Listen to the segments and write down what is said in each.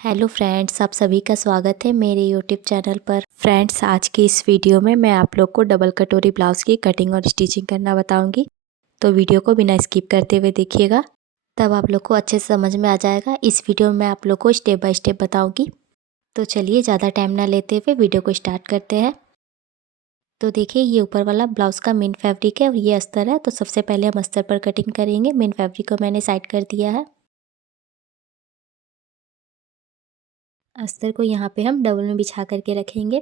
Hello friends, आप सभी का स्वागत है मेरे यूट्यूब चैनल पर। फ्रेंड्स, आज की इस वीडियो में मैं आप लोग को डबल कटोरी ब्लाउज़ की कटिंग और स्टिचिंग करना बताऊंगी। तो वीडियो को बिना स्किप करते हुए देखिएगा, तब आप लोग को अच्छे से समझ में आ जाएगा। इस वीडियो में मैं आप लोग को स्टेप बाय स्टेप बताऊँगी। तो चलिए ज़्यादा टाइम ना लेते हुए वीडियो को स्टार्ट करते हैं। तो देखिए, ये ऊपर वाला ब्लाउज़ का मेन फैब्रिक है और ये अस्तर है। तो सबसे पहले हम अस्तर पर कटिंग करेंगे। मेन फैब्रिक को मैंने साइड कर दिया है। अस्तर को यहाँ पे हम डबल में बिछा करके रखेंगे।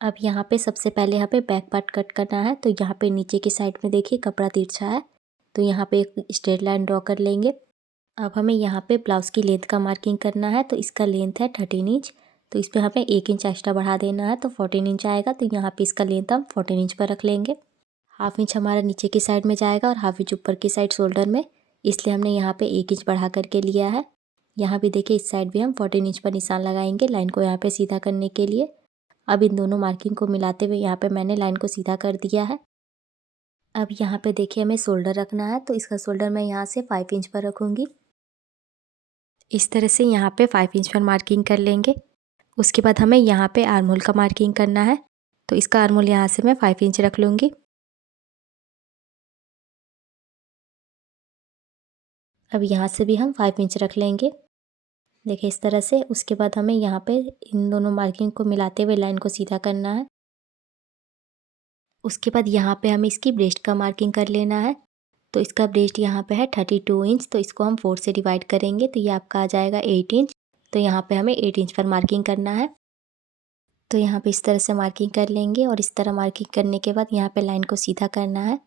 अब यहाँ पे सबसे पहले यहाँ पे बैक पार्ट कट करना है। तो यहाँ पे नीचे की साइड में देखिए कपड़ा तिरछा है, तो यहाँ पे एक स्ट्रेट लाइन ड्रॉ कर लेंगे। अब हमें यहाँ पे ब्लाउज़ की लेंथ का मार्किंग करना है। तो इसका लेंथ है 13 इंच, तो इस पर हमें 1 इंच एक्स्ट्रा बढ़ा देना है, तो 14 इंच आएगा। तो यहाँ पे इसका लेंथ हम 14 इंच पर रख लेंगे। हाफ इंच हमारा नीचे की साइड में जाएगा और हाफ इंच ऊपर की साइड शोल्डर में, इसलिए हमने यहाँ पे 1 इंच बढ़ा करके लिया है। यहाँ भी देखिए इस साइड भी हम 14 इंच पर निशान लगाएंगे लाइन को यहाँ पे सीधा करने के लिए। अब इन दोनों मार्किंग को मिलाते हुए यहाँ पे मैंने लाइन को सीधा कर दिया है। अब यहाँ पे देखिए हमें शोल्डर रखना है, तो इसका शोल्डर मैं यहाँ से 5 इंच पर रखूँगी। इस तरह से यहाँ पे 5 इंच पर मार्किंग कर लेंगे। उसके बाद हमें यहाँ पे आर्म होल का मार्किंग करना है, तो इसका आर्म होल यहाँ से मैं 5 इंच रख लूँगी। अब यहाँ से भी हम 5 इंच रख लेंगे, देखिए इस तरह से। उसके बाद हमें यहाँ पे इन दोनों मार्किंग को मिलाते हुए लाइन को सीधा करना है। उसके बाद यहाँ पे हमें इसकी ब्रेस्ट का मार्किंग कर लेना है। तो इसका ब्रेस्ट यहाँ पे है 32 इंच, तो इसको हम 4 से डिवाइड करेंगे, तो ये आपका आ जाएगा 8 इंच। तो यहाँ पे हमें 8 इंच पर मार्किंग करना है। तो यहाँ पे इस तरह से मार्किंग कर लेंगे और इस तरह मार्किंग करने के बाद यहाँ पे लाइन को सीधा करना है।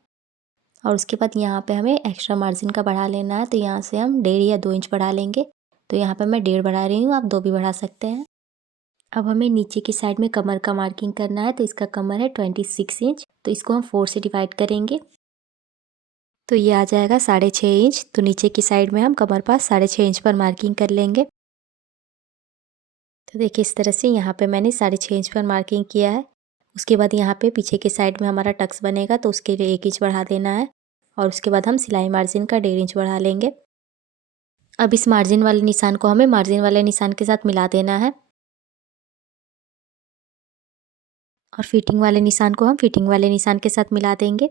और उसके बाद यहाँ पे हमें एक्स्ट्रा मार्जिन का बढ़ा लेना है, तो यहाँ से हम 1.5 या 2 इंच बढ़ा लेंगे। तो यहाँ पे मैं 1.5 बढ़ा रही हूँ, आप 2 भी बढ़ा सकते हैं। अब हमें नीचे की साइड में कमर का मार्किंग करना है, तो इसका कमर है 26 इंच, तो इसको हम 4 से डिवाइड करेंगे, तो ये आ जाएगा 6.5 इंच। तो नीचे की साइड में हम कमर पास 6.5 इंच पर मार्किंग कर लेंगे। तो देखिए इस तरह से यहाँ पे मैंने 6.5 इंच पर मार्किंग किया है। उसके बाद यहाँ पे पीछे की साइड में हमारा टक्स बनेगा, तो उसके लिए 1 इंच बढ़ा देना है और उसके बाद हम सिलाई मार्जिन का 1.5 इंच बढ़ा लेंगे। अब इस मार्जिन वाले निशान को हमें मार्जिन वाले निशान के साथ मिला देना है और फिटिंग वाले निशान को हम फिटिंग वाले निशान के साथ मिला देंगे।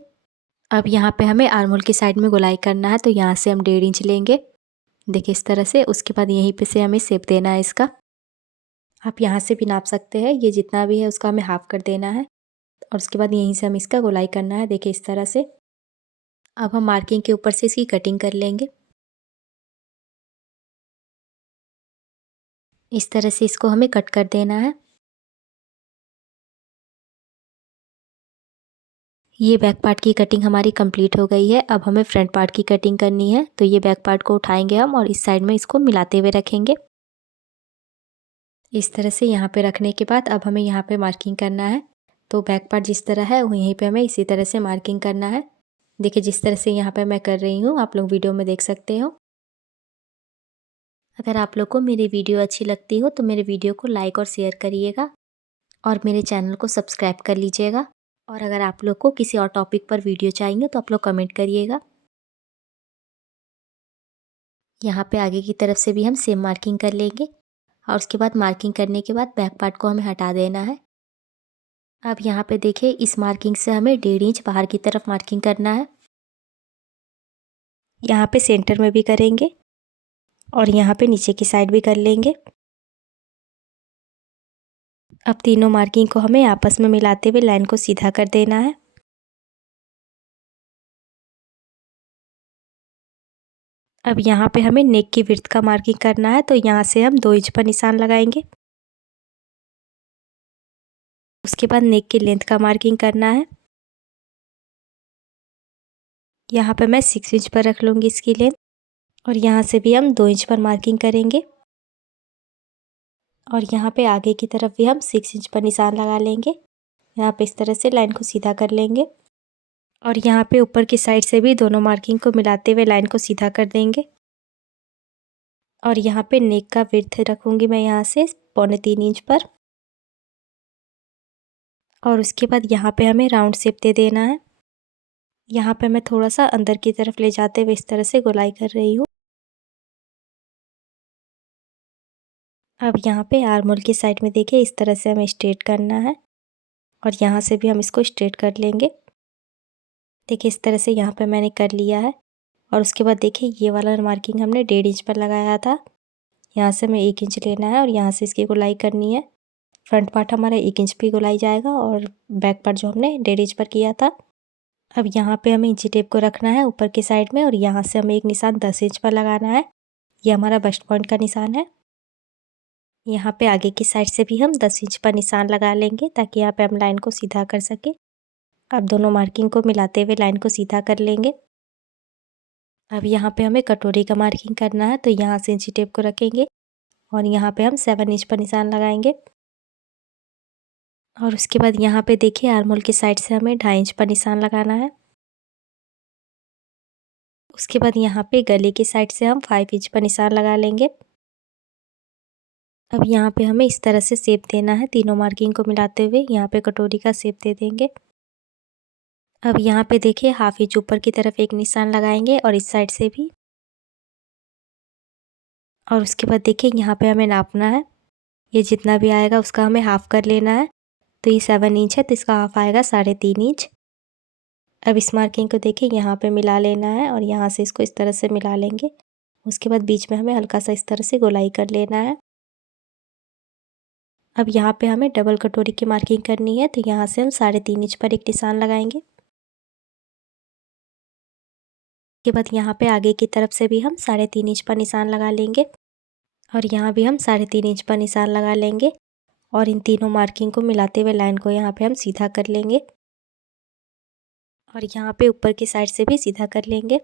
अब यहाँ पे हमें आर्म होल की साइड में गोलाई करना है, तो यहाँ से हम 1.5 इंच लेंगे, देखिए इस तरह से। उसके बाद यहीं पे से हमें शेप देना है इसका। आप यहाँ से भी नाप सकते हैं, ये जितना भी है उसका हमें हाफ कर देना है और उसके बाद यहीं से हम इसका गोलाई करना है, देखिए इस तरह से। अब हम मार्किंग के ऊपर से इसकी कटिंग कर लेंगे। इस तरह से इसको हमें कट कर देना है। ये बैक पार्ट की कटिंग हमारी कंप्लीट हो गई है। अब हमें फ्रंट पार्ट की कटिंग करनी है, तो ये बैक पार्ट को उठाएंगे हम और इस साइड में इसको मिलाते हुए रखेंगे। इस तरह से यहाँ पे रखने के बाद अब हमें यहाँ पे मार्किंग करना है। तो बैक पार्ट जिस तरह है वहीं पे हमें इसी तरह से मार्किंग करना है, देखिए जिस तरह से यहाँ पे मैं कर रही हूँ, आप लोग वीडियो में देख सकते हो। अगर आप लोग को मेरी वीडियो अच्छी लगती हो तो मेरे वीडियो को लाइक और शेयर करिएगा और मेरे चैनल को सब्सक्राइब कर लीजिएगा। और अगर आप लोग को किसी और टॉपिक पर वीडियो चाहिए तो आप लोग कमेंट करिएगा। यहाँ पे आगे की तरफ से भी हम सेम मार्किंग कर लेंगे और उसके बाद मार्किंग करने के बाद बैक पार्ट को हमें हटा देना है। अब यहाँ पे देखिए इस मार्किंग से हमें 1.5 इंच बाहर की तरफ मार्किंग करना है। यहाँ पे सेंटर में भी करेंगे और यहाँ पे नीचे की साइड भी कर लेंगे। अब तीनों मार्किंग को हमें आपस में मिलाते हुए लाइन को सीधा कर देना है। अब यहाँ पे हमें नेक की विड्थ का मार्किंग करना है, तो यहाँ से हम 2 इंच पर निशान लगाएंगे। उसके बाद नेक की लेंथ का मार्किंग करना है, यहाँ पे मैं 6 इंच पर रख लूँगी इसकी लेंथ और यहाँ से भी हम 2 इंच पर मार्किंग करेंगे और यहाँ पे आगे की तरफ भी हम 6 इंच पर निशान लगा लेंगे। यहाँ पे इस तरह से लाइन को सीधा कर लेंगे और यहाँ पे ऊपर की साइड से भी दोनों मार्किंग को मिलाते हुए लाइन को सीधा कर देंगे। और यहाँ पे नेक का विड्थ रखूँगी मैं यहाँ से 3.25 इंच पर और उसके बाद यहाँ पे हमें राउंड शेप दे देना है। यहाँ पे मैं थोड़ा सा अंदर की तरफ ले जाते हुए इस तरह से गोलाई कर रही हूँ। अब यहाँ पे आर्म होल की साइड में देखिए इस तरह से हमें स्ट्रेट करना है और यहाँ से भी हम इसको स्ट्रेट कर लेंगे। देखिए इस तरह से यहाँ पे मैंने कर लिया है और उसके बाद देखिए ये वाला मार्किंग हमने 1.5 इंच पर लगाया था। यहाँ से हमें 1 इंच लेना है और यहाँ से इसकी गोलाई करनी है। फ्रंट पार्ट हमारा 1 इंच पे गोलाई जाएगा और बैक पार्ट जो हमने 1.5 इंच पर किया था। अब यहाँ पे हमें इंची टेप को रखना है ऊपर की साइड में और यहाँ से हमें एक निशान 10 इंच पर लगाना है। ये हमारा बस्ट पॉइंट का निशान है। यहाँ पे आगे की साइड से भी हम 10 इंच पर निशान लगा लेंगे ताकि यहाँ पे हम लाइन को सीधा कर सकें। अब दोनों मार्किंग को मिलाते हुए लाइन को सीधा कर लेंगे। अब यहाँ पे हमें कटोरी का मार्किंग करना है, तो यहाँ से इंची टेप को रखेंगे और यहाँ पे हम 7 इंच पर निशान लगाएंगे। और उसके बाद यहाँ पे देखिए आर्म होल की साइड से हमें 2.5 इंच पर निशान लगाना है। उसके बाद यहाँ पे गले की साइड से हम 5 इंच पर निशान लगा लेंगे। अब यहाँ पे हमें इस तरह से शेप देना है, तीनों मार्किंग को मिलाते हुए यहाँ पे कटोरी का शेप दे देंगे। अब यहाँ पे देखिए 1/2 इंच ऊपर की तरफ एक निशान लगाएंगे और इस साइड से भी। और उसके बाद देखिए यहाँ पे हमें नापना है, ये जितना भी आएगा उसका हमें हाफ कर लेना है। तो ये 7 इंच है तो इसका हाफ आएगा 3.5 इंच। अब इस मार्किंग को देखिए यहाँ पे मिला लेना है और यहाँ से इसको इस तरह से मिला लेंगे। उसके बाद बीच में हमें हल्का सा इस तरह से गोलाई कर लेना है। अब यहाँ पे हमें डबल कटोरी की मार्किंग करनी है, तो यहाँ से हम 3.5 इंच पर एक निशान लगाएंगे। उसके बाद यहाँ पे आगे की तरफ से भी हम 3.5 इंच पर निशान लगा लेंगे और यहाँ भी हम 3.5 इंच पर निशान लगा लेंगे और इन तीनों मार्किंग को मिलाते हुए लाइन को यहाँ पे हम सीधा कर लेंगे और यहाँ पे ऊपर की साइड से भी सीधा कर लेंगे।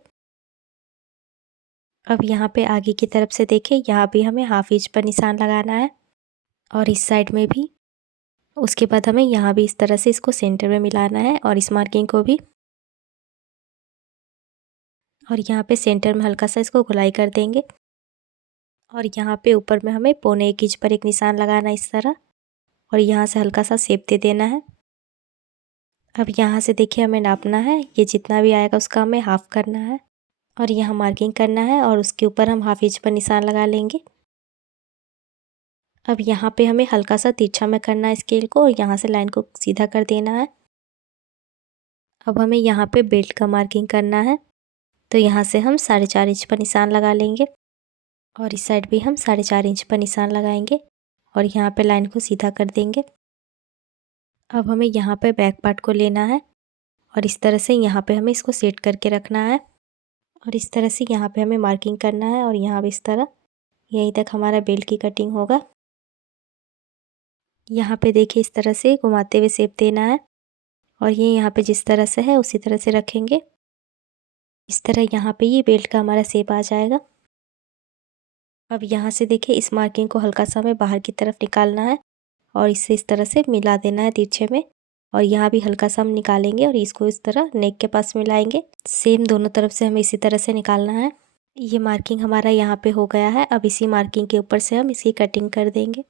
अब यहाँ पे आगे की तरफ से देखिए यहाँ भी हमें 1/2 इंच पर निशान लगाना है और इस साइड में भी। उसके बाद हमें यहाँ भी इस तरह से इसको सेंटर में मिलाना है और इस मार्किंग को भी। और यहाँ पे सेंटर में हल्का सा इसको गोलाई कर देंगे और यहाँ पे ऊपर में हमें 1.25 इंच पर एक निशान लगाना है इस तरह और यहाँ से हल्का सा शेप दे देना है। अब यहाँ से देखिए हमें नापना है, ये जितना भी आएगा उसका हमें हाफ करना है और यहाँ मार्किंग करना है और उसके ऊपर हम 1/2 इंच पर निशान लगा लेंगे। अब यहाँ पे हमें हल्का सा तिरछा में करना है स्केल को और यहाँ से लाइन को सीधा कर देना है। अब हमें यहाँ पे बेल्ट का मार्किंग करना है, तो यहाँ से हम 4.5 इंच पर निशान लगा लेंगे और इस साइड भी हम 4.5 इंच पर निशान लगाएंगे और यहाँ पे लाइन को सीधा कर देंगे। अब हमें यहाँ पे बैक पार्ट को लेना है और इस तरह से यहाँ पे हमें इसको सेट करके रखना है और इस तरह से यहाँ पे हमें मार्किंग करना है और यहाँ भी इस तरह यहीं तक हमारा बेल्ट की कटिंग होगा। यहाँ पे देखिए इस तरह से घुमाते हुए शेप देना है और ये यहाँ पे जिस तरह से है उसी तरह से रखेंगे। इस तरह यहाँ पे ये बेल्ट का हमारा शेप आ जाएगा। अब यहाँ से देखिए इस मार्किंग को हल्का सा हमें बाहर की तरफ निकालना है और इसे इस तरह से मिला देना है तिरछे में और यहाँ भी हल्का सा हम निकालेंगे और इसको इस तरह नेक के पास मिलाएंगे। सेम दोनों तरफ से हमें इसी तरह से निकालना है। ये मार्किंग हमारा यहाँ पे हो गया है। अब इसी मार्किंग के ऊपर से हम इसकी कटिंग कर देंगे।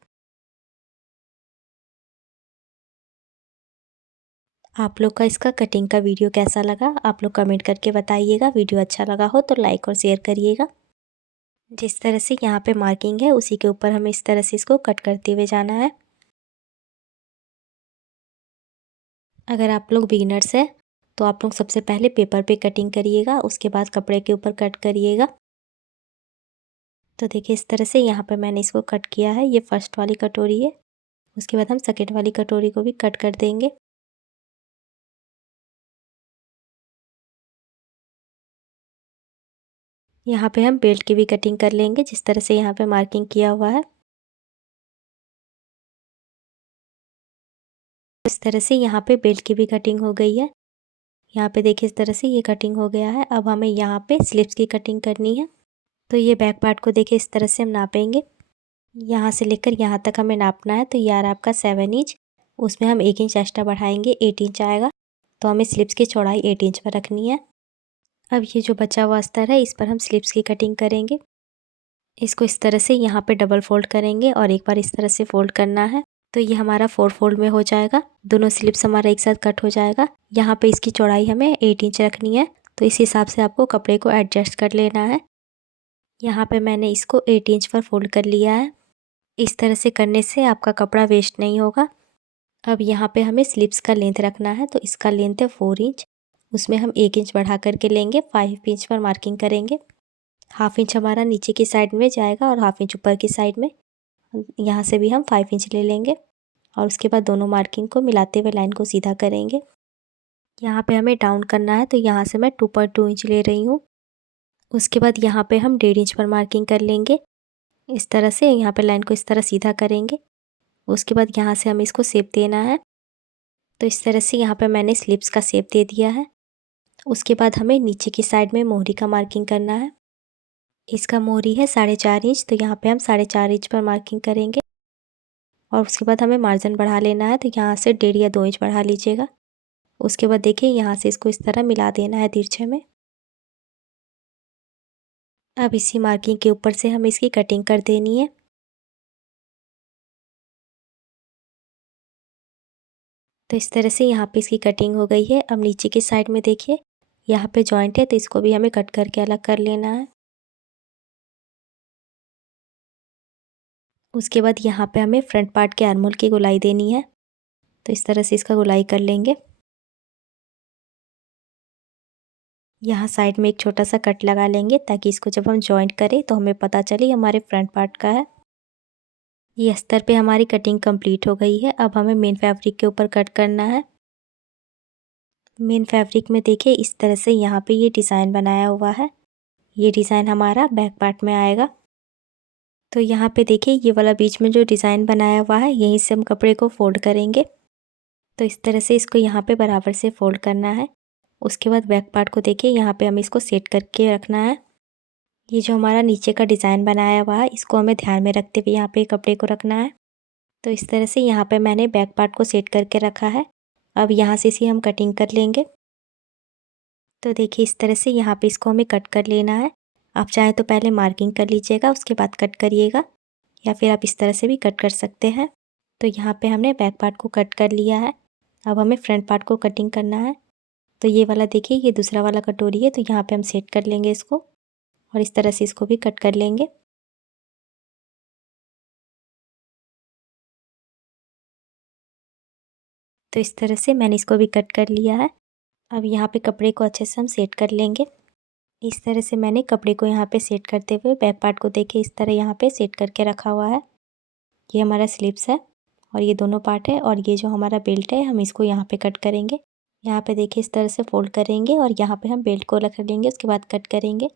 आप लोग का इसका कटिंग का वीडियो कैसा लगा आप लोग कमेंट करके बताइएगा। वीडियो अच्छा लगा हो तो लाइक और शेयर करिएगा। जिस तरह से यहाँ पे मार्किंग है उसी के ऊपर हमें इस तरह से इसको कट करते हुए जाना है। अगर आप लोग बिगिनर्स हैं तो आप लोग सबसे पहले पेपर पे कटिंग करिएगा, उसके बाद कपड़े के ऊपर कट करिएगा। तो देखिए इस तरह से यहाँ पे मैंने इसको कट किया है। ये फर्स्ट वाली कटोरी है, उसके बाद हम सेकेंड वाली कटोरी को भी कट कर देंगे। यहाँ पे हम बेल्ट की भी कटिंग कर लेंगे जिस तरह से यहाँ पे मार्किंग किया हुआ है। इस तरह से यहाँ पे बेल्ट की भी कटिंग हो गई है। यहाँ पे देखिए इस तरह से ये कटिंग हो गया है। अब हमें यहाँ पे स्लीव्स की कटिंग करनी है। तो ये बैक पार्ट को देखिए इस तरह से हम नापेंगे, यहाँ से लेकर यहाँ तक हमें नापना है। तो यार आपका 7 इंच, उसमें हम 1 इंच एक्स्ट्रा बढ़ाएंगे, 8 इंच आएगा। तो हमें स्लीव्स की चौड़ाई 8 इंच पर रखनी है। अब ये जो बचा हुआ अस्तर है इस पर हम स्लीव्स की कटिंग करेंगे। इसको इस तरह से यहाँ पे डबल फोल्ड करेंगे और एक बार इस तरह से फोल्ड करना है। तो ये हमारा 4 फोल्ड में हो जाएगा। दोनों स्लीव्स हमारा एक साथ कट हो जाएगा। यहाँ पे इसकी चौड़ाई हमें 8 इंच रखनी है, तो इस हिसाब से आपको कपड़े को एडजस्ट कर लेना है। यहाँ पे मैंने इसको 8 इंच पर फोल्ड कर लिया है। इस तरह से करने से आपका कपड़ा वेस्ट नहीं होगा। अब यहाँ पे हमें स्लीव्स का लेंथ रखना है, तो इसका लेंथ है 4 इंच। उसमें हम 1 इंच बढ़ा करके लेंगे, 5 इंच पर मार्किंग करेंगे। हाफ इंच हमारा नीचे की साइड में जाएगा और हाफ इंच ऊपर की साइड में। यहाँ से भी हम 5 इंच ले लेंगे और उसके बाद दोनों मार्किंग को मिलाते हुए लाइन को सीधा करेंगे। यहाँ पे हमें डाउन करना है, तो यहाँ से मैं 2.2 इंच ले रही हूँ। उसके बाद यहाँ पे हम 1.5 इंच पर मार्किंग कर लेंगे। इस तरह से यहाँ पे लाइन को इस तरह सीधा करेंगे। उसके बाद यहाँ से हमें इसको शेप देना है, तो इस तरह से यहाँ पे मैंने स्लीव्स का शेप दे दिया है। उसके बाद हमें नीचे की साइड में मोहरी का मार्किंग करना है। इसका मोहरी है 4.5 इंच, तो यहाँ पे हम 4.5 इंच पर मार्किंग करेंगे और उसके बाद हमें मार्जिन बढ़ा लेना है, तो यहाँ से 1.5 या 2 इंच बढ़ा लीजिएगा। उसके बाद देखिए यहाँ से इसको इस तरह मिला देना है तिरछे में। अब इसी मार्किंग के ऊपर से हमें इसकी कटिंग कर देनी है। तो इस तरह से यहाँ पे इसकी कटिंग हो गई है। अब नीचे की साइड में देखिए यहाँ पे जॉइंट है, तो इसको भी हमें कट करके अलग कर लेना है। उसके बाद यहाँ पे हमें फ्रंट पार्ट के आर्महोल की गोलाई देनी है, तो इस तरह से इसका गोलाई कर लेंगे। यहाँ साइड में एक छोटा सा कट लगा लेंगे, ताकि इसको जब हम जॉइंट करें तो हमें पता चले हमारे फ्रंट पार्ट का है। ये अस्तर पे हमारी कटिंग कंप्लीट हो गई है। अब हमें मेन फैब्रिक के ऊपर कट करना है। मेन फैब्रिक में देखिए इस तरह से यहाँ पे ये डिज़ाइन बनाया हुआ है। ये डिज़ाइन हमारा बैक पार्ट में आएगा। तो यहाँ पे देखिए ये वाला बीच में जो डिज़ाइन बनाया हुआ है, यहीं से हम कपड़े को फोल्ड करेंगे। तो इस तरह से इसको यहाँ पे बराबर से फोल्ड करना है। उसके बाद बैक पार्ट को देखिए यहाँ पे हमें इसको सेट करके रखना है। ये जो हमारा नीचे का डिज़ाइन बनाया हुआ है, इसको हमें ध्यान में रखते हुए यहाँ पे कपड़े को रखना है। तो इस तरह से यहाँ पे मैंने बैक पार्ट को सेट करके रखा है। अब यहाँ से इसी हम कटिंग कर लेंगे। तो देखिए इस तरह से यहाँ पे इसको हमें कट कर लेना है। आप चाहें तो पहले मार्किंग कर लीजिएगा, उसके बाद कट करिएगा, या फिर आप इस तरह से भी कट कर सकते हैं। तो यहाँ पे हमने बैक पार्ट को कट कर लिया है। अब हमें फ्रंट पार्ट को कटिंग करना है। तो ये वाला देखिए ये दूसरा वाला कटोरी है, तो यहाँ पे हम सेट कर लेंगे इसको और इस तरह से इसको भी कट कर लेंगे। तो इस तरह से मैंने इसको भी कट कर लिया है। अब यहाँ पे कपड़े को अच्छे से हम सेट कर लेंगे। इस तरह से मैंने कपड़े को यहाँ पे सेट करते हुए बैक पार्ट को देखिए इस तरह यहाँ पे सेट करके रखा हुआ है। ये हमारा स्लीव्स है और ये दोनों पार्ट है, और ये जो हमारा बेल्ट है हम इसको यहाँ पे कट करेंगे। यहाँ पे देखिए इस तरह से फोल्ड करेंगे और यहाँ पे हम बेल्ट को रख लेंगे, उसके बाद कट करेंगे।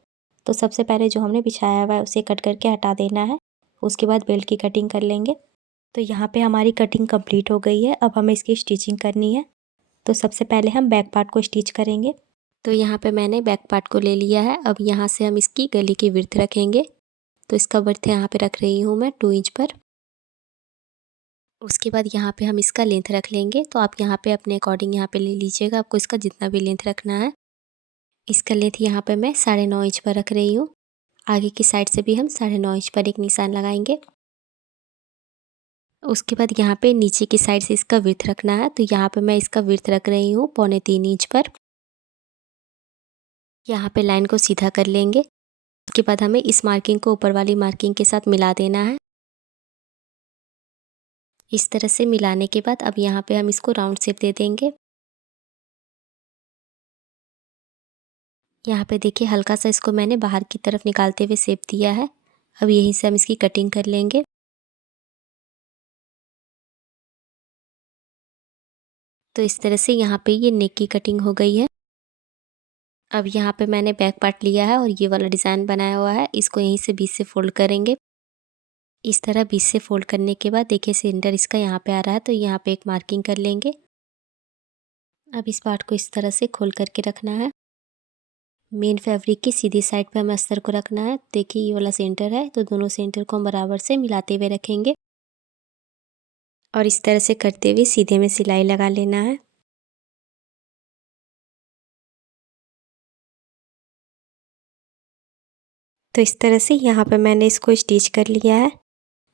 तो सबसे पहले जो हमने बिछाया हुआ है उसे कट करके हटा देना है। उसके बाद बेल्ट की कटिंग कर लेंगे। तो यहाँ पे हमारी कटिंग कंप्लीट हो गई है। अब हमें इसकी स्टिचिंग करनी है। तो सबसे पहले हम बैक पार्ट को स्टिच करेंगे। तो यहाँ पे मैंने बैक पार्ट को ले लिया है। अब यहाँ से हम इसकी गले की विड्थ रखेंगे। तो इसका वर्थ यहाँ पे रख रही हूँ मैं 2 इंच पर। उसके बाद यहाँ पे हम इसका लेंथ रख लेंगे। तो आप यहाँ पे अपने अकॉर्डिंग यहाँ पे ले लीजिएगा, आपको इसका जितना भी लेंथ रखना है। इसका लेंथ यहाँ पे मैं 9.5 इंच पर रख रही हूँ। आगे की साइड से भी हम 9.5 इंच पर एक निशान लगाएंगे। उसके बाद यहाँ पे नीचे की साइड से इसका विड्थ रखना है। तो यहाँ पे मैं इसका विड्थ रख रही हूँ 3.25 इंच पर। यहाँ पे लाइन को सीधा कर लेंगे। उसके बाद हमें इस मार्किंग को ऊपर वाली मार्किंग के साथ मिला देना है। इस तरह से मिलाने के बाद अब यहाँ पे हम इसको राउंड शेप दे देंगे। यहाँ पे देखिए हल्का सा इसको मैंने बाहर की तरफ निकालते हुए शेप दिया है। अब यहीं से हम इसकी कटिंग कर लेंगे। तो इस तरह से यहाँ पे ये नेक की कटिंग हो गई है। अब यहाँ पे मैंने बैक पार्ट लिया है और ये वाला डिज़ाइन बनाया हुआ है, इसको यहीं से बीच से फोल्ड करेंगे। इस तरह बीच से फोल्ड करने के बाद देखिए सेंटर इसका यहाँ पे आ रहा है, तो यहाँ पे एक मार्किंग कर लेंगे। अब इस पार्ट को इस तरह से खोल करके रखना है। मेन फैब्रिक की सीधी साइड पे हमें अस्तर को रखना है। देखिए ये वाला सेंटर है, तो दोनों सेंटर को हम बराबर से मिलाते हुए रखेंगे और इस तरह से करते हुए सीधे में सिलाई लगा लेना है। तो इस तरह से यहाँ पे मैंने इसको स्टिच कर लिया है।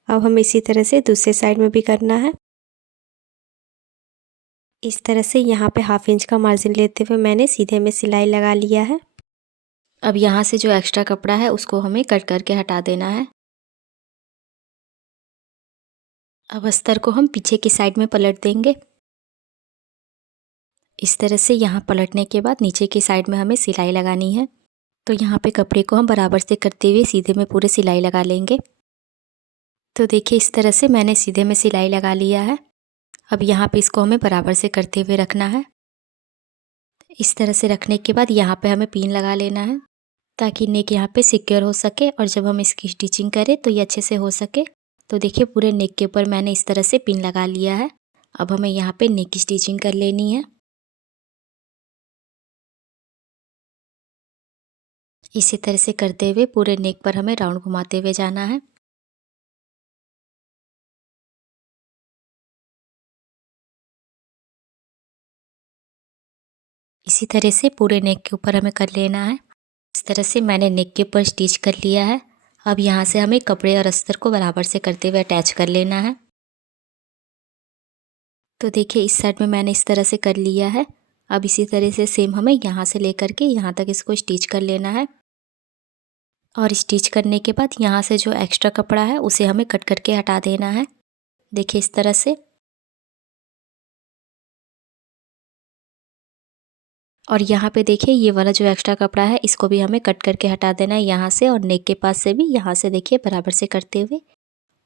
अब हम इसी तरह से दूसरे साइड में भी करना है। इस तरह से यहाँ पे हाफ इंच का मार्जिन लेते हुए मैंने सीधे में सिलाई लगा लिया है। अब यहाँ से जो एक्स्ट्रा कपड़ा है उसको हमें कट करके हटा देना है। अब अस्तर को हम पीछे की साइड में पलट देंगे। इस तरह से यहाँ पलटने के बाद नीचे की साइड में हमें सिलाई लगानी है। तो यहाँ पे कपड़े को हम बराबर से करते हुए सीधे में पूरे सिलाई लगा लेंगे। तो देखिए इस तरह से मैंने सीधे में सिलाई लगा लिया है। अब यहाँ पे इसको हमें बराबर से करते हुए रखना है। इस तरह से रखने के बाद यहाँ पे हमें पिन लगा लेना है ताकि नेक यहाँ पे सिक्योर हो सके और जब हम इसकी स्टिचिंग करें तो ये अच्छे से हो सके। तो देखिए पूरे नेक के ऊपर मैंने इस तरह से पिन लगा लिया है। अब हमें यहाँ पे नेक की स्टिचिंग कर लेनी है। इसी तरह से करते हुए पूरे नेक पर हमें राउंड घुमाते हुए जाना है। इसी तरह से पूरे नेक के ऊपर हमें कर लेना है। इस तरह से मैंने नेक के ऊपर स्टिच कर लिया है। अब यहाँ से हमें कपड़े और अस्तर को बराबर से करते हुए अटैच कर लेना है। तो देखिए इस साइड में मैंने इस तरह से कर लिया है। अब इसी तरह से सेम हमें यहाँ से लेकर के यहाँ तक इसको स्टिच कर लेना है। और स्टिच करने के बाद यहाँ से जो एक्स्ट्रा कपड़ा है उसे हमें कट करके हटा देना है। देखिए इस तरह से। और यहाँ पे देखिए ये वाला जो एक्स्ट्रा कपड़ा है इसको भी हमें कट करके हटा देना है यहाँ से, और नेक के पास से भी यहाँ से देखिए बराबर से करते हुए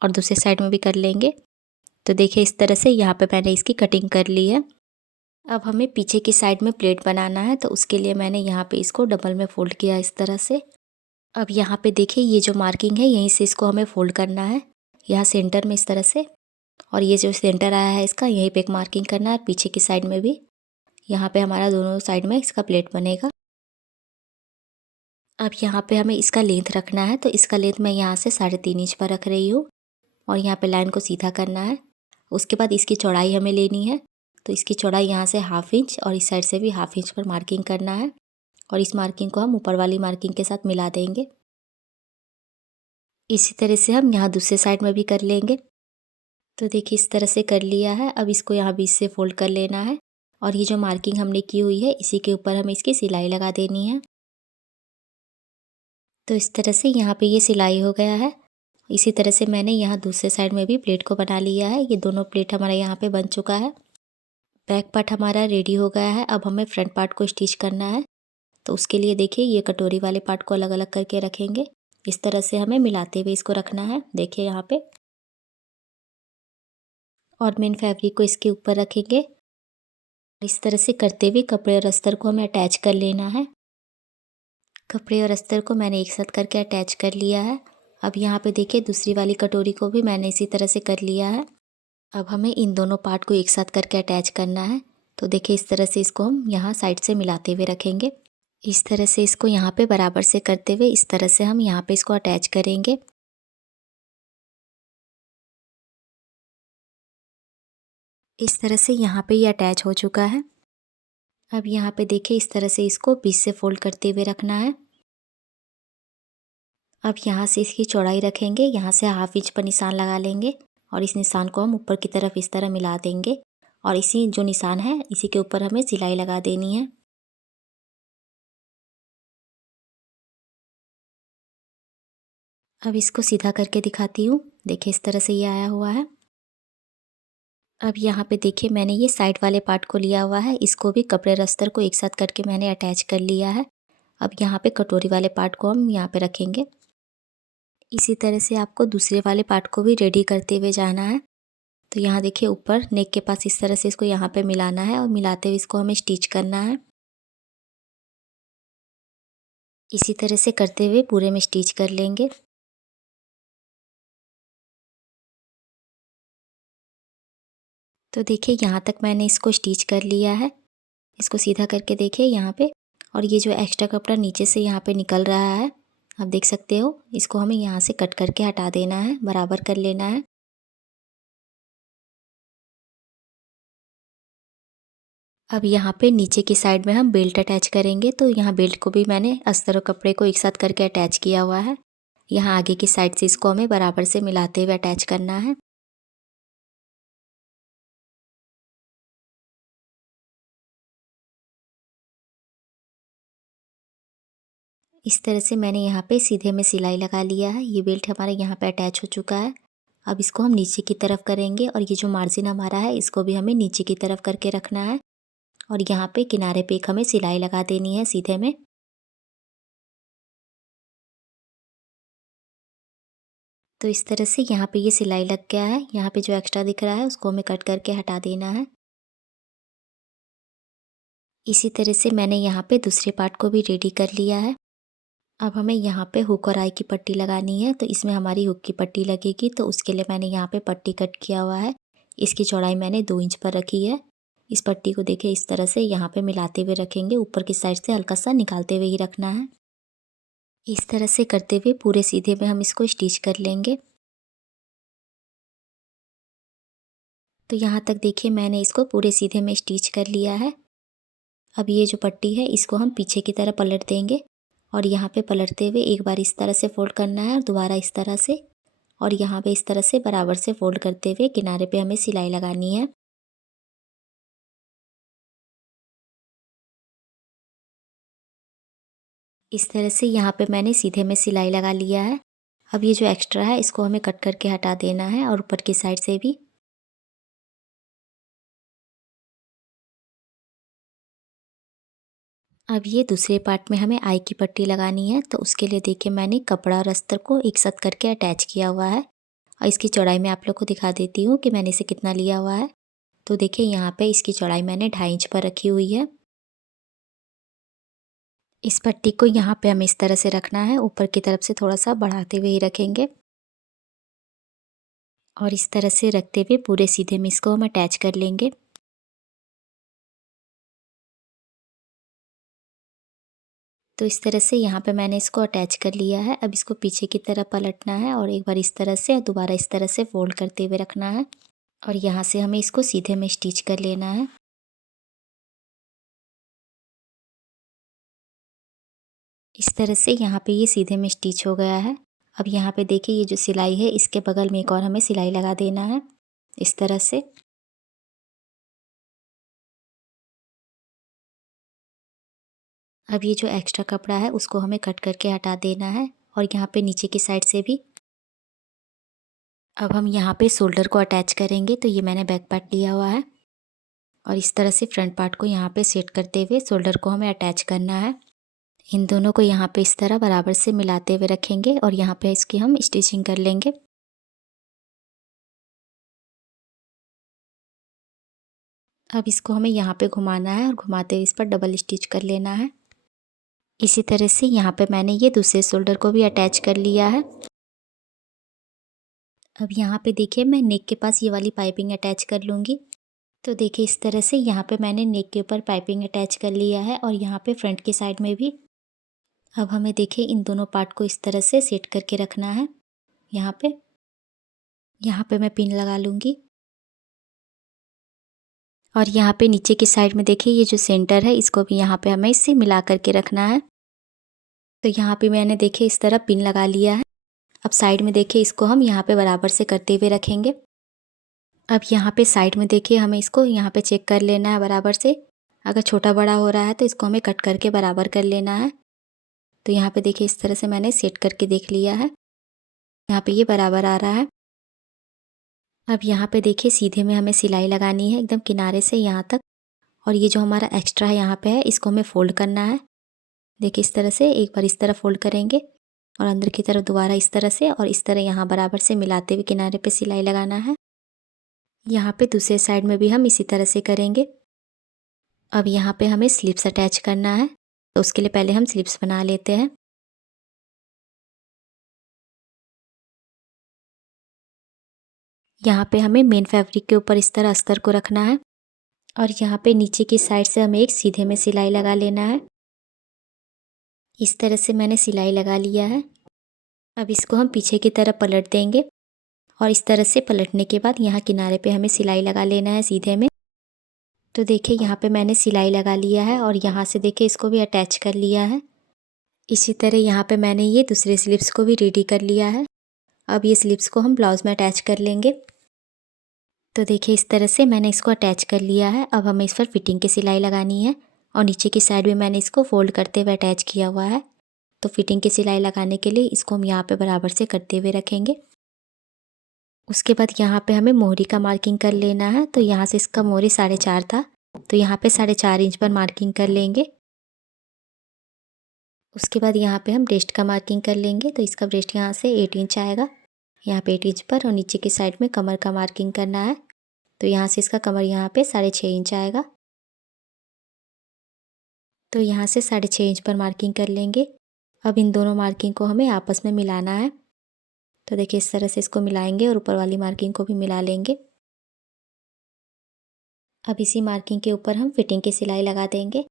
और दूसरे साइड में भी कर लेंगे। तो देखिए इस तरह से यहाँ पे मैंने इसकी कटिंग कर ली है। अब हमें पीछे की साइड में प्लेट बनाना है, तो उसके लिए मैंने यहाँ पे इसको डबल में फोल्ड किया इस तरह से। अब यहाँ पे देखिए ये जो मार्किंग है यहीं से इसको हमें फोल्ड करना है, यहाँ सेंटर में इस तरह से। और ये जो सेंटर आया है इसका यहीं पे एक मार्किंग करना है, पीछे की साइड में भी यहाँ पे हमारा दोनों साइड में इसका प्लेट बनेगा। अब यहाँ पे हमें इसका लेंथ रखना है, तो इसका लेंथ मैं यहाँ से 3.5 इंच पर रख रही हूँ और यहाँ पे लाइन को सीधा करना है। उसके बाद इसकी चौड़ाई हमें लेनी है, तो इसकी चौड़ाई यहाँ से 1/2 इंच और इस साइड से भी 1/2 इंच पर मार्किंग करना है। और इस मार्किंग को हम ऊपर वाली मार्किंग के साथ मिला देंगे। इसी तरह से हम यहाँ दूसरे साइड में भी कर लेंगे। तो देखिए इस तरह से कर लिया है। अब इसको यहाँ बीच से फोल्ड कर लेना है और ये जो मार्किंग हमने की हुई है इसी के ऊपर हमें इसकी सिलाई लगा देनी है। तो इस तरह से यहाँ पे ये सिलाई हो गया है। इसी तरह से मैंने यहाँ दूसरे साइड में भी प्लेट को बना लिया है। ये दोनों प्लेट हमारा यहाँ पे बन चुका है। बैक पार्ट हमारा रेडी हो गया है। अब हमें फ्रंट पार्ट को स्टिच करना है। तो उसके लिए देखिए ये कटोरी वाले पार्ट को अलग अलग करके रखेंगे। इस तरह से हमें मिलाते हुए इसको रखना है, देखिए यहाँ पे। और मेन फैब्रिक को इसके ऊपर रखेंगे। इस तरह से करते हुए कपड़े और अस्तर को हमें अटैच कर लेना है। कपड़े और अस्तर को मैंने एक साथ करके अटैच कर लिया है। अब यहाँ पे देखिए दूसरी वाली कटोरी को भी मैंने इसी तरह से कर लिया है। अब हमें इन दोनों पार्ट को एक साथ करके अटैच करना है। तो देखिए इस तरह से इसको हम यहाँ साइड से मिलाते हुए रखेंगे। इस तरह से इसको यहाँ पे बराबर से करते हुए इस तरह से हम यहाँ पे इसको अटैच करेंगे। इस तरह से यहाँ पे ये अटैच हो चुका है। अब यहाँ पे देखिए इस तरह से इसको बीच से फोल्ड करते हुए रखना है। अब यहाँ से इसकी चौड़ाई रखेंगे, यहाँ से 1/2 इंच पर निशान लगा लेंगे और इस निशान को हम ऊपर की तरफ इस तरह मिला देंगे और इसी जो निशान है इसी के ऊपर हमें सिलाई लगा देनी है। अब इसको सीधा करके दिखाती हूँ, देखिए इस तरह से ये आया हुआ है। अब यहाँ पे देखिए मैंने ये साइड वाले पार्ट को लिया हुआ है, इसको भी कपड़े और अस्तर को एक साथ करके मैंने अटैच कर लिया है। अब यहाँ पे कटोरी वाले पार्ट को हम यहाँ पे रखेंगे। इसी तरह से आपको दूसरे वाले पार्ट को भी रेडी करते हुए जाना है। तो यहाँ देखिए ऊपर नेक के पास इस तरह से इसको यहाँ पे मिलाना है और मिलाते हुए इसको हमें स्टिच करना है। इसी तरह से करते हुए पूरे में स्टिच कर लेंगे। तो देखिए यहाँ तक मैंने इसको स्टिच कर लिया है। इसको सीधा करके देखिए यहाँ पे, और ये जो एक्स्ट्रा कपड़ा नीचे से यहाँ पे निकल रहा है आप देख सकते हो, इसको हमें यहाँ से कट करके हटा देना है, बराबर कर लेना है। अब यहाँ पे नीचे की साइड में हम बेल्ट अटैच करेंगे, तो यहाँ बेल्ट को भी मैंने अस्तर और कपड़े को एक साथ करके अटैच किया हुआ है। यहाँ आगे की साइड से इसको हमें बराबर से मिलाते हुए अटैच करना है। इस तरह से मैंने यहाँ पे सीधे में सिलाई लगा लिया है। ये बेल्ट हमारे यहाँ पे अटैच हो चुका है। अब इसको हम नीचे की तरफ करेंगे और ये जो मार्जिन हमारा है इसको भी हमें नीचे की तरफ करके रखना है और यहाँ पे किनारे पे एक हमें सिलाई लगा देनी है सीधे में। तो इस तरह से यहाँ पे ये सिलाई लग गया है। यहाँ पे जो एक्स्ट्रा दिख रहा है उसको हमें कट करके हटा देना है। इसी तरह से मैंने यहाँ पे दूसरे पार्ट को भी रेडी कर लिया है। अब हमें यहाँ पे हुक और आई की पट्टी लगानी है, तो इसमें हमारी हुक की पट्टी लगेगी। तो उसके लिए मैंने यहाँ पे पट्टी कट किया हुआ है। इसकी चौड़ाई मैंने 2 इंच पर रखी है। इस पट्टी को देखिए इस तरह से यहाँ पे मिलाते हुए रखेंगे, ऊपर की साइड से हल्का सा निकालते हुए ही रखना है। इस तरह से करते हुए पूरे सीधे में हम इसको स्टिच कर लेंगे। तो यहाँ तक देखिए मैंने इसको पूरे सीधे में स्टिच कर लिया है। अब ये जो पट्टी है इसको हम पीछे की तरफ पलट देंगे और यहाँ पे पलटते हुए एक बार इस तरह से फोल्ड करना है और दोबारा इस तरह से, और यहाँ पे इस तरह से बराबर से फोल्ड करते हुए किनारे पे हमें सिलाई लगानी है। इस तरह से यहाँ पे मैंने सीधे में सिलाई लगा लिया है। अब ये जो एक्स्ट्रा है इसको हमें कट करके हटा देना है और ऊपर की साइड से भी। अब ये दूसरे पार्ट में हमें आई की पट्टी लगानी है, तो उसके लिए देखिए मैंने कपड़ा और अस्तर को एक साथ करके अटैच किया हुआ है और इसकी चौड़ाई मैं आप लोग को दिखा देती हूँ कि मैंने इसे कितना लिया हुआ है। तो देखिए यहाँ पे इसकी चौड़ाई मैंने 2.5 इंच पर रखी हुई है। इस पट्टी को यहाँ पे हमें इस तरह से रखना है, ऊपर की तरफ से थोड़ा सा बढ़ाते हुए ही रखेंगे और इस तरह से रखते हुए पूरे सीधे में इसको हम अटैच कर लेंगे। तो इस तरह से यहाँ पे मैंने इसको अटैच कर लिया है। अब इसको पीछे की तरफ पलटना है और एक बार इस तरह से और दोबारा इस तरह से फोल्ड करते हुए रखना है और यहाँ से हमें इसको सीधे में स्टिच कर लेना है। इस तरह से यहाँ पे ये सीधे में स्टिच हो गया है। अब यहाँ पे देखिए ये जो सिलाई है इसके बगल में एक और हमें सिलाई लगा देना है इस तरह से। अब ये जो एक्स्ट्रा कपड़ा है उसको हमें कट करके हटा देना है और यहाँ पे नीचे की साइड से भी। अब हम यहाँ पे शोल्डर को अटैच करेंगे, तो ये मैंने बैक पार्ट लिया हुआ है और इस तरह से फ्रंट पार्ट को यहाँ पे सेट करते हुए शोल्डर को हमें अटैच करना है। इन दोनों को यहाँ पे इस तरह बराबर से मिलाते हुए रखेंगे और यहाँ पे इसकी हम स्टिचिंग कर लेंगे। अब इसको हमें यहाँ पे घुमाना है और घुमाते हुए इस पर डबल स्टिच कर लेना है। इसी तरह से यहाँ पे मैंने ये दूसरे शोल्डर को भी अटैच कर लिया है। अब यहाँ पे देखिए मैं नेक के पास ये वाली पाइपिंग अटैच कर लूँगी। तो देखिए इस तरह से यहाँ पे मैंने नेक के ऊपर पाइपिंग अटैच कर लिया है और यहाँ पे फ्रंट की साइड में भी। अब हमें देखिए इन दोनों पार्ट को इस तरह से सेट करके रखना है। यहाँ पे मैं पिन लगा लूँगी और यहाँ पे नीचे की साइड में देखिए ये जो सेंटर है इसको भी यहाँ पे हमें इससे मिला करके रखना है। तो यहाँ पे मैंने देखिए इस तरह पिन लगा लिया है। अब साइड में देखिए इसको हम यहाँ पे बराबर से करते हुए रखेंगे। अब यहाँ पे साइड में देखिए हमें इसको यहाँ पे चेक कर लेना है बराबर से। अगर छोटा बड़ा हो रहा है तो इसको हमें कट करके बराबर कर लेना है। तो यहाँ पे देखिए इस तरह से मैंने सेट करके देख लिया है। यहाँ पे ये बराबर आ रहा है। अब यहाँ पे देखिए सीधे में हमें सिलाई लगानी है एकदम किनारे से यहाँ तक, और ये जो हमारा एक्स्ट्रा है यहाँ पे है इसको हमें फ़ोल्ड करना है। देखिए इस तरह से एक बार इस तरह फ़ोल्ड करेंगे और अंदर की तरफ दोबारा इस तरह से और इस तरह यहाँ बराबर से मिलाते हुए किनारे पे सिलाई लगाना है। यहाँ पे दूसरे साइड में भी हम इसी तरह से करेंगे। अब यहाँ पे हमें स्लिप्स अटैच करना है, तो उसके लिए पहले हम स्लिप्स बना लेते हैं। यहाँ पे हमें मेन फैब्रिक के ऊपर इस तरह अस्तर को रखना है और यहाँ पे नीचे की साइड से हमें एक सीधे में सिलाई लगा लेना है। इस तरह से मैंने सिलाई लगा लिया है। अब इसको हम पीछे की तरफ पलट देंगे और इस तरह से पलटने के बाद यहाँ किनारे पे हमें सिलाई लगा लेना है सीधे में। तो देखिए यहाँ पे मैंने सिलाई लगा लिया है और यहाँ से देखिए इसको भी अटैच कर लिया है। इसी तरह यहाँ पे मैंने ये दूसरे स्लिप्स को भी रेडी कर लिया है। अब ये स्लिप्स को हम ब्लाउज़ में अटैच कर लेंगे। तो देखिए इस तरह से मैंने इसको अटैच कर लिया है। अब हमें इस पर फिटिंग की सिलाई लगानी है और नीचे की साइड में मैंने इसको फोल्ड करते हुए अटैच किया हुआ है। तो फिटिंग की सिलाई लगाने के लिए इसको हम यहाँ पे बराबर से करते हुए रखेंगे। उसके बाद यहाँ पे हमें मोहरी का मार्किंग कर लेना है। तो यहाँ से इसका मोहरी 4.5 था, तो यहाँ पे 4.5 इंच पर मार्किंग कर लेंगे। उसके बाद यहाँ पे हम ब्रेस्ट का मार्किंग कर लेंगे। तो इसका ब्रेस्ट यहाँ से 8 इंच आएगा, यहाँ पे 8 इंच पर, और नीचे की साइड में कमर का मार्किंग करना है। तो यहाँ से इसका कमर यहाँ पे 6.5 इंच आएगा। तो यहाँ से 6.5 इंच पर मार्किंग कर लेंगे। अब इन दोनों मार्किंग को हमें आपस में मिलाना है। तो देखिए इस तरह से इसको मिलाएंगे और ऊपर वाली मार्किंग को भी मिला लेंगे। अब इसी मार्किंग के ऊपर हम फिटिंग की सिलाई लगा देंगे।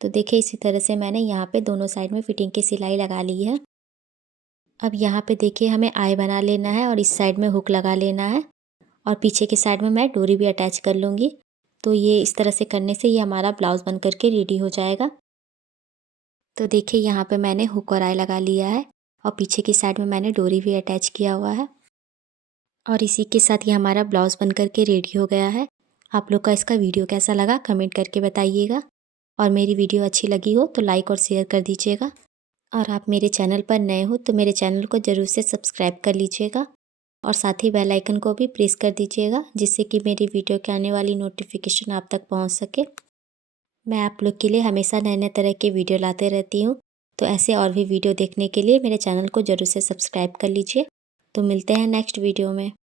तो देखिए इसी तरह से मैंने यहाँ पे दोनों साइड में फिटिंग की सिलाई लगा ली है। अब यहाँ पे देखिए हमें आई बना लेना है और इस साइड में हुक लगा लेना है, और पीछे की साइड में मैं डोरी भी अटैच कर लूँगी। तो ये इस तरह से करने से ये हमारा ब्लाउज़ बन करके रेडी हो जाएगा। तो देखिए यहाँ पे मैंने हुक और आई लगा लिया है, और पीछे की साइड में मैंने डोरी भी अटैच किया हुआ है, और इसी के साथ ये हमारा ब्लाउज़ बन करके रेडी हो गया है। आप लोग का इसका वीडियो कैसा लगा कमेंट करके बताइएगा, और मेरी वीडियो अच्छी लगी हो तो लाइक और शेयर कर दीजिएगा। और आप मेरे चैनल पर नए हो तो मेरे चैनल को ज़रूर से सब्सक्राइब कर लीजिएगा, और साथ ही बेल आइकन को भी प्रेस कर दीजिएगा, जिससे कि मेरी वीडियो के आने वाली नोटिफिकेशन आप तक पहुंच सके। मैं आप लोग के लिए हमेशा नए नए तरह के वीडियो लाते रहती हूँ, तो ऐसे और भी वीडियो देखने के लिए मेरे चैनल को ज़रूर से सब्सक्राइब कर लीजिए। तो मिलते हैं नेक्स्ट वीडियो में।